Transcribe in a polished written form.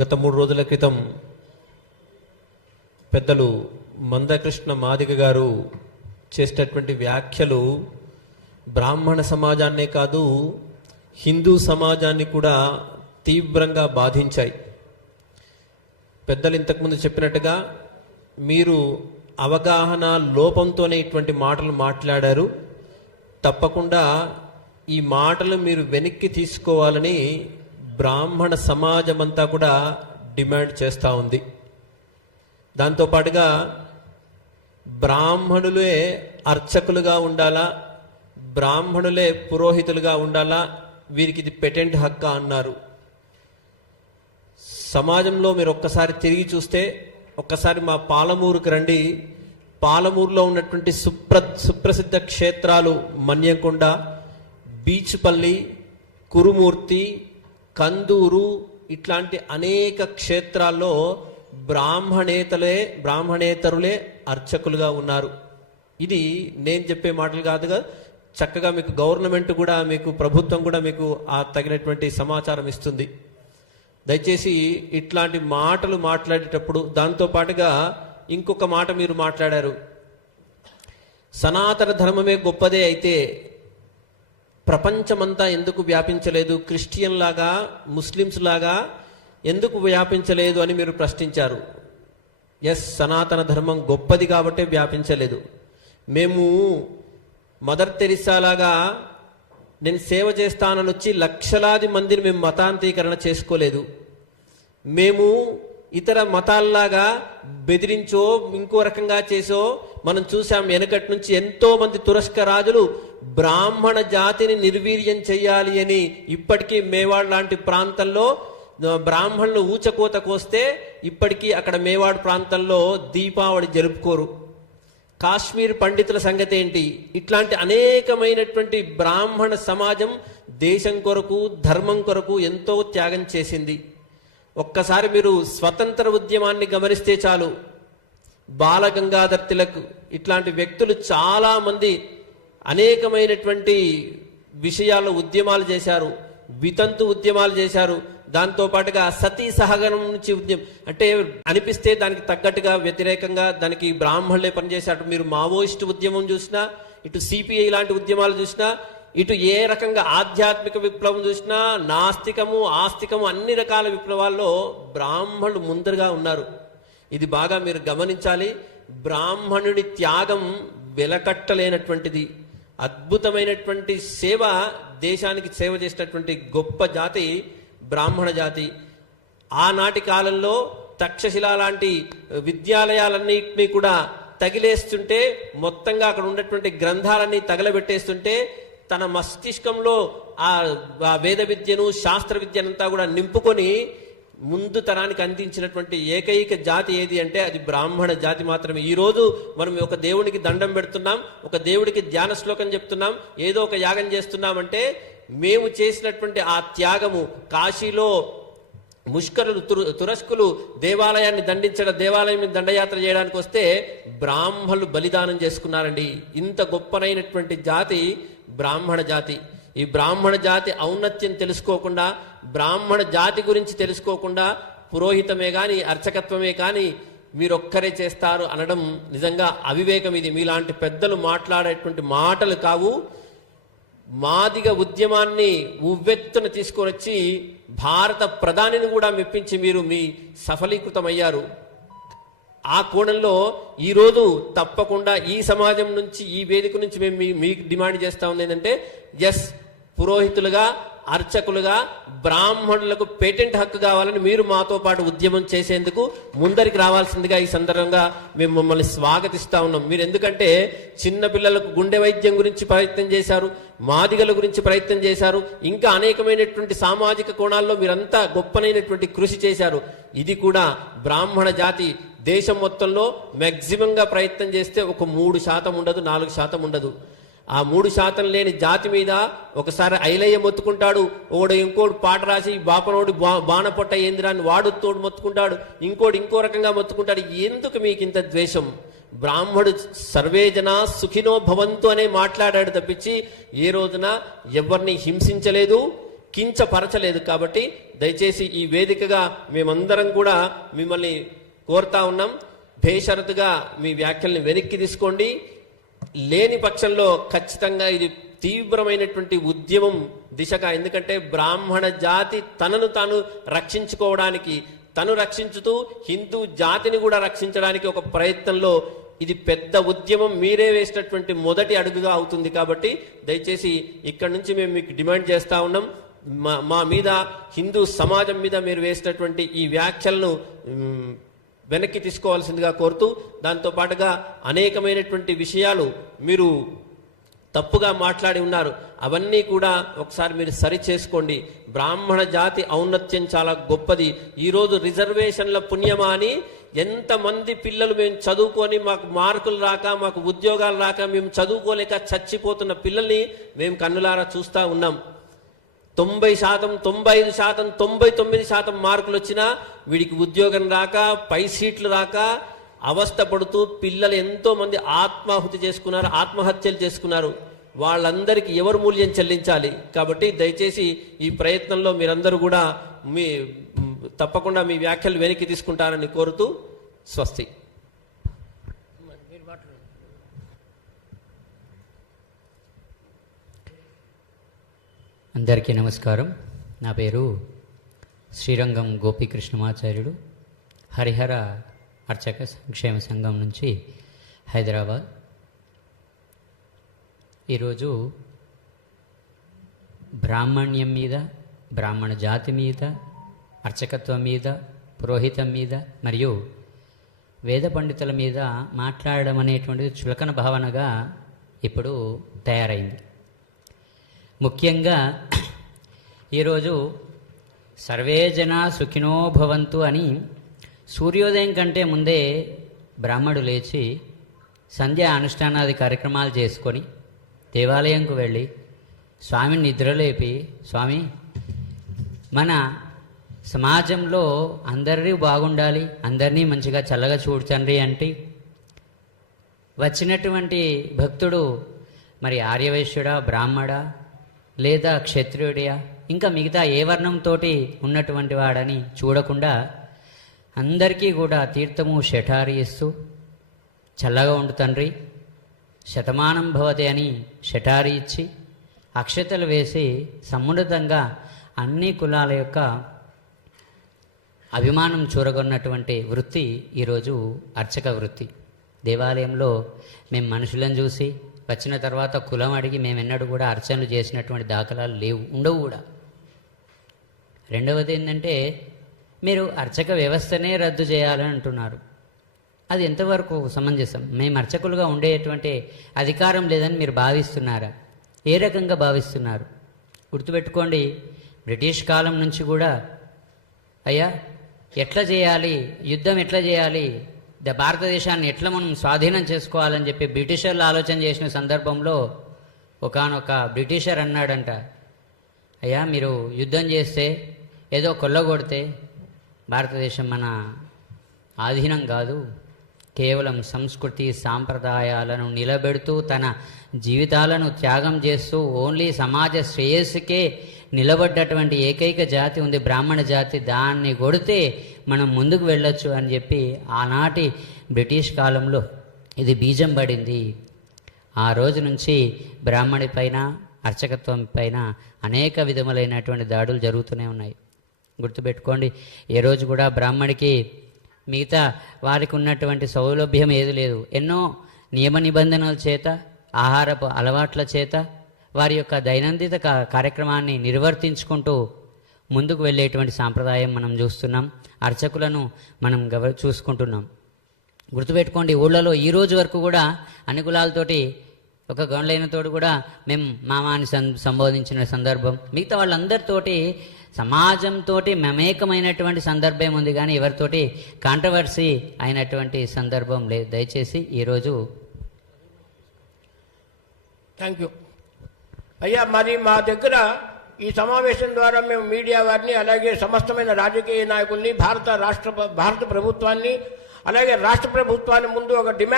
గత 3 రోజుల క్రితం పెద్దలు మందకృష్ణ మాదిగ గారు చేసినటువంటి వ్యాఖ్యలు బ్రాహ్మణ సమాజాన్నే కాదు హిందూ సమాజాన్ని కూడా తీవ్రంగా బాధించాయి. పెద్దలు ఇంతకుముందు చెప్పినట్టుగా మీరు అవగాహన లోపంతోనే ఇటువంటి మాటలు మాట్లాడారు. తప్పకుండా ఈ మాటలు మీరు వెనక్కి తీసుకోవాలని బ్రాహ్మణ సమాజమంతా కూడా డిమాండ్ చేస్తూ ఉంది. దాంతోపాటుగా బ్రాహ్మణులే అర్చకులుగా ఉండాలా, బ్రాహ్మణులే పురోహితులుగా ఉండాలా, వీరికి ఇది పెటెంట్ హక్కు అన్నారు. సమాజంలో మీరు ఒక్కసారి తిరిగి చూస్తే, ఒక్కసారి మా పాలమూరుకి రండి. పాలమూరులో ఉన్నటువంటి సుప్రసిద్ధ క్షేత్రాలు మన్యంకొండ, బీచ్పల్లి, కురుమూర్తి, కందూరు ఇట్లాంటి అనేక క్షేత్రాల్లో బ్రాహ్మణేతరులే అర్చకులుగా ఉన్నారు. ఇది నేను చెప్పే మాటలు కాదుగా, చక్కగా మీకు గవర్నమెంట్ కూడా, మీకు ప్రభుత్వం కూడా మీకు ఆ తగినటువంటి సమాచారం ఇస్తుంది. దయచేసి ఇట్లాంటి మాటలు మాట్లాడేటప్పుడు దాంతోపాటుగా ఇంకొక మాట మీరు మాట్లాడారు. సనాతన ధర్మమే గొప్పదే అయితే ప్రపంచమంతా ఎందుకు వ్యాపించలేదు, క్రిస్టియన్ లాగా ముస్లిమ్స్ లాగా ఎందుకు వ్యాపించలేదు అని మీరు ప్రశ్నించారు. సనాతన ధర్మం గొప్పది కాబట్టే వ్యాపించలేదు. మేము మదర్ తెరిసా లాగా నేను సేవ చేస్తానని వచ్చి లక్షలాది మందిని మేము మతాంతీకరణ చేసుకోలేదు. మేము ఇతర మతాల్లాగా బెదిరించో ఇంకో రకంగా చేసో మనం చూసాం. వెనకటి నుంచి ఎంతో మంది తురస్క రాజులు బ్రాహ్మణ జాతిని నిర్వీర్యం చేయాలి అని ఇప్పటికీ మేవాడ్ లాంటి ప్రాంతంలో బ్రాహ్మణులు ఊచకోత కోస్తే ఇప్పటికీ అక్కడ మేవాడ్ ప్రాంతంలో దీపావళి జరుపుకోరు. కాశ్మీర్ పండితుల సంగతి ఏంటి? ఇట్లాంటి అనేకమైనటువంటి బ్రాహ్మణ సమాజం దేశం కొరకు ధర్మం కొరకు ఎంతో త్యాగం చేసింది. ఒక్కసారి మీరు స్వతంత్ర ఉద్యమాన్ని గమనిస్తే చాలు, బాలగంగాధర్ తిలక్ ఇట్లాంటి వ్యక్తులు చాలా మంది అనేకమైనటువంటి విషయాల్లో ఉద్యమాలు చేశారు, వితంతు ఉద్యమాలు చేశారు. దాంతోపాటుగా సతీ సహగమనం నుంచి ఉద్యమం అంటే అనిపిస్తే దానికి తగ్గట్టుగా వ్యతిరేకంగా దానికి బ్రాహ్మణులే పనిచేశారు. మీరు మావోయిస్టు ఉద్యమం చూసినా, ఇటు సిపిఐ లాంటి ఉద్యమాలు చూసినా, ఇటు ఏ రకంగా ఆధ్యాత్మిక విప్లవం చూసినా, నాస్తికము ఆస్తికము అన్ని రకాల విప్లవాల్లో బ్రాహ్మణులు ముందరగా ఉన్నారు. ఇది బాగా మీరు గమనించాలి. బ్రాహ్మణుడి త్యాగం వెలకట్టలేనటువంటిది. అద్భుతమైనటువంటి సేవ, దేశానికి సేవ చేసినటువంటి గొప్ప జాతి బ్రాహ్మణ జాతి. ఆనాటి కాలంలో తక్షశిల లాంటి విద్యాలయాలన్నింటినీ కూడా తగిలేస్తుంటే, మొత్తంగా అక్కడ ఉన్నటువంటి గ్రంథాలన్నీ తగలబెట్టేస్తుంటే తన మస్తిష్కంలో ఆ వేద విద్యను శాస్త్ర విద్యనంతా కూడా నింపుకొని ముందు తరానికి అందించినటువంటి ఏకైక జాతి ఏది అంటే అది బ్రాహ్మణ జాతి మాత్రమే. ఈరోజు మనం ఒక దేవునికి దండం పెడుతున్నాం, ఒక దేవుడికి ధ్యాన శ్లోకం చెప్తున్నాం, ఏదో ఒక యాగం చేస్తున్నామంటే మేము చేసినటువంటి ఆ త్యాగము. కాశీలో ముష్కరులు తురస్కులు దేవాలయాన్ని దేవాలయం మీద దండయాత్ర చేయడానికి వస్తే బ్రాహ్మణులు బలిదానం చేసుకున్నారండి. ఇంత గొప్పనైనటువంటి జాతి బ్రాహ్మణ జాతి. ఈ బ్రాహ్మణ జాతి ఔన్నత్యం తెలుసుకోకుండా, బ్రాహ్మణ జాతి గురించి తెలుసుకోకుండా పురోహితమే కానీ అర్చకత్వమే కానీ మీరొక్కరే చేస్తారు అనడం నిజంగా అవివేకం. ఇది మీలాంటి పెద్దలు మాట్లాడేటువంటి మాటలు కావు. మాదిగ ఉద్యమాన్ని ఉవ్వెత్తున తీసుకొని వచ్చి భారత ప్రధానిని కూడా మెప్పించి మీరు మీ సఫలీకృతమయ్యారు. ఆ కోణంలో ఈరోజు తప్పకుండా ఈ సమాజం నుంచి, ఈ వేదిక నుంచి మేము మీకు డిమాండ్ చేస్తా ఉంది ఏంటంటే, పురోహితులుగా అర్చకులుగా బ్రాహ్మణులకు పేటెంట్ హక్కు కావాలని మీరు మాతో పాటు ఉద్యమం చేసేందుకు ముందరికి రావాల్సిందిగా ఈ సందర్భంగా మేము మిమ్మల్ని స్వాగతిస్తా ఉన్నాం. మీరు ఎందుకంటే చిన్నపిల్లలకు గుండె వైద్యం గురించి ప్రయత్నం చేశారు, మాదిగల గురించి ప్రయత్నం చేశారు, ఇంకా అనేకమైనటువంటి సామాజిక కోణాల్లో మీరంతా గొప్పనైనటువంటి కృషి చేశారు. ఇది కూడా బ్రాహ్మణ జాతి దేశం మొత్తంలో మ్యాక్సిమంగా ప్రయత్నం చేస్తే ఒక 3% ఉండదు, 4% ఉండదు. ఆ 3% లేని జాతి మీద ఒకసారి ఐలయ్య మొత్తుకుంటాడు, ఇంకోడు పాట రాసి బాపనోడు బాణపొట్ట ఏందిరాన్ని వాడు తోడు మొత్తుకుంటాడు, ఇంకోటి ఇంకో రకంగా మొత్తుకుంటాడు. ఎందుకు మీకు ఇంత ద్వేషం? బ్రాహ్మడు సర్వే జనా సుఖినో భవంతు అనే మాట్లాడాడు తప్పించి ఏ రోజున ఎవరిని హింసించలేదు. కించపరచలేదు. కాబట్టి దయచేసి ఈ వేదికగా మేమందరం కూడా మిమ్మల్ని కోరుతా ఉన్నాం, బేషరతుగా మీ వ్యాఖ్యల్ని వెనక్కి తీసుకోండి. లేని పక్షంలో ఖచ్చితంగా ఇది తీవ్రమైనటువంటి ఉద్యమం దిశగా, ఎందుకంటే బ్రాహ్మణ జాతి తనను తాను రక్షించుకోవడానికి, తను రక్షించుతూ హిందూ జాతిని కూడా రక్షించడానికి ఒక ప్రయత్నంలో ఇది పెద్ద ఉద్యమం మీరే వేసినటువంటి మొదటి అడుగుగా అవుతుంది. కాబట్టి దయచేసి ఇక్కడ నుంచి మేము మీకు డిమాండ్ చేస్తా ఉన్నాం, మా మీద, హిందూ సమాజం మీద మీరు వేసినటువంటి ఈ వ్యాఖ్యలను వెనక్కి తీసుకోవాల్సిందిగా కోరుతూ, దాంతో పాటుగా అనేకమైనటువంటి విషయాలు మీరు తప్పుగా మాట్లాడి ఉన్నారు, అవన్నీ కూడా ఒకసారి మీరు సరి చేసుకోండి. బ్రాహ్మణ జాతి ఔన్నత్యం చాలా గొప్పది. ఈరోజు రిజర్వేషన్ల పుణ్యమా అని ఎంతమంది పిల్లలు మేము చదువుకొని మాకు మార్కులు రాక, మాకు ఉద్యోగాలు రాక, మేము చదువుకోలేక చచ్చిపోతున్న పిల్లల్ని మేము కన్నులారా చూస్తూ ఉన్నాం. 90%, 95%, 99% మార్కులు వచ్చినా వీడికి ఉద్యోగం రాక, పై సీట్లు రాక అవస్థ పడుతూ పిల్లలు ఎంతో మంది ఆత్మాహుతి చేసుకున్నారు, ఆత్మహత్యలు చేసుకున్నారు. వాళ్ళందరికీ ఎవరు మూల్యం చెల్లించాలి? కాబట్టి దయచేసి ఈ ప్రయత్నంలో మీరందరూ కూడా తప్పకుండా మీ వ్యాఖ్యలు వెనక్కి తీసుకుంటారని కోరుతూ స్వస్తి. అందరికీ నమస్కారం. నా పేరు శ్రీరంగం గోపీకృష్ణమాచార్యుడు, హరిహర అర్చక సంక్షేమ సంఘం నుంచి హైదరాబాద్. ఈరోజు బ్రాహ్మణ్యం మీద, బ్రాహ్మణ జాతి మీద, అర్చకత్వం మీద, పురోహితం మీద మరియు వేద పండితుల మీద మాట్లాడడం అనేటువంటిది చులకన భావనగా ఇప్పుడు తయారైంది. ముఖ్యంగా ఈరోజు సర్వే జనా సుఖినో భవంతు అని సూర్యోదయం కంటే ముందే బ్రాహ్మడు లేచి సంధ్యా అనుష్ఠానాది కార్యక్రమాలు చేసుకొని దేవాలయంకు వెళ్ళి స్వామిని నిద్రలేపి, స్వామి మన సమాజంలో అందరినీ బాగుండాలి, అందరినీ మంచిగా చల్లగా చూడ్చండి అంటే వచ్చినటువంటి భక్తుడు మరి ఆర్యవైశ్యుడా, బ్రాహ్మడా, లేదా క్షత్రియుడియా, ఇంకా మిగతా ఏ వర్ణంతో ఉన్నటువంటి వాడని చూడకుండా అందరికీ కూడా తీర్థము శఠారి ఇస్తూ చల్లగా ఉండు తండ్రి, శతమానం భవతి అని శఠారి ఇచ్చి అక్షతలు వేసి సమున్నతంగా అన్ని కులాల యొక్క అభిమానం చూరగొన్నటువంటి వృత్తి ఈరోజు అర్చక వృత్తి. దేవాలయంలో మేము మనుషులను చూసి వచ్చిన తర్వాత కులం అడిగి మేమెన్నడూ కూడా అర్చనలు చేసినటువంటి దాఖలాలు లేవు, ఉండవు కూడా. రెండవది ఏంటంటే, మీరు అర్చక వ్యవస్థనే రద్దు చేయాలని అంటున్నారు. అది ఎంతవరకు సమంజసం? మేము అర్చకులుగా ఉండేటువంటి అధికారం లేదని మీరు భావిస్తున్నారా? ఏ రకంగా భావిస్తున్నారు? గుర్తుపెట్టుకోండి, బ్రిటిష్ కాలం నుంచి కూడా అయ్యా ఎట్లా చేయాలి, యుద్ధం ఎట్లా చేయాలి, భారతదేశాన్ని ఎట్లా మనం స్వాధీనం చేసుకోవాలని చెప్పి బ్రిటిషర్లు ఆలోచన చేసిన సందర్భంలో ఒకానొక బ్రిటిషర్ అన్నాడంట, అయ్యా మీరు యుద్ధం చేస్తే, ఏదో కొల్లగొడితే భారతదేశం మన ఆధీనం కాదు, కేవలం సంస్కృతి సాంప్రదాయాలను నిలబెడుతూ తన జీవితాలను త్యాగం చేస్తూ ఓన్లీ సమాజ శ్రేయస్సుకే నిలబడ్డటువంటి ఏకైక జాతి ఉంది బ్రాహ్మణ జాతి, దాన్ని కొడితే మనం ముందుకు వెళ్ళొచ్చు అని చెప్పి ఆనాటి బ్రిటిష్ కాలంలో ఇది బీజం పడింది. ఆ రోజు నుంచి బ్రాహ్మణి పైన, అర్చకత్వం పైన అనేక విధములైనటువంటి దాడులు జరుగుతూనే ఉన్నాయి. గుర్తుపెట్టుకోండి, ఏ రోజు కూడా బ్రాహ్మడికి మిగతా వారికి ఉన్నటువంటి సౌలభ్యం ఏది లేదు. ఎన్నో నియమ నిబంధనల చేత, ఆహారపు అలవాట్ల చేత వారి యొక్క దైనందిన కార్యక్రమాన్ని నిర్వర్తించుకుంటూ ముందుకు వెళ్ళేటువంటి సాంప్రదాయం మనం చూస్తున్నాం. అర్చకులను మనం చూసుకుంటున్నాం. గుర్తుపెట్టుకోండి, ఊళ్ళలో ఈ రోజు వరకు కూడా అన్ని కులాలతోటి ఒక గౌండ్లైనతోటి కూడా మేము మామాని సంబోధించిన సందర్భం, మిగతా వాళ్ళందరితోటి సమాజంతో మమేకమైనటువంటి సందర్భం ఉంది, కానీ ఎవరితోటి కాంట్రవర్సీ అయినటువంటి సందర్భం లేదు. దయచేసి ఈరోజు థ్యాంక్ యూ అయ్యా. మరి మా దగ్గర ఈ సమావేశం ద్వారా మేము మీడియా వారిని, అలాగే సమస్తమైన రాజకీయ నాయకుల్ని, భారత ప్రభుత్వాన్ని, అలాగే రాష్ట్ర ప్రభుత్వాన్ని ముందు ఒక డిమాండ్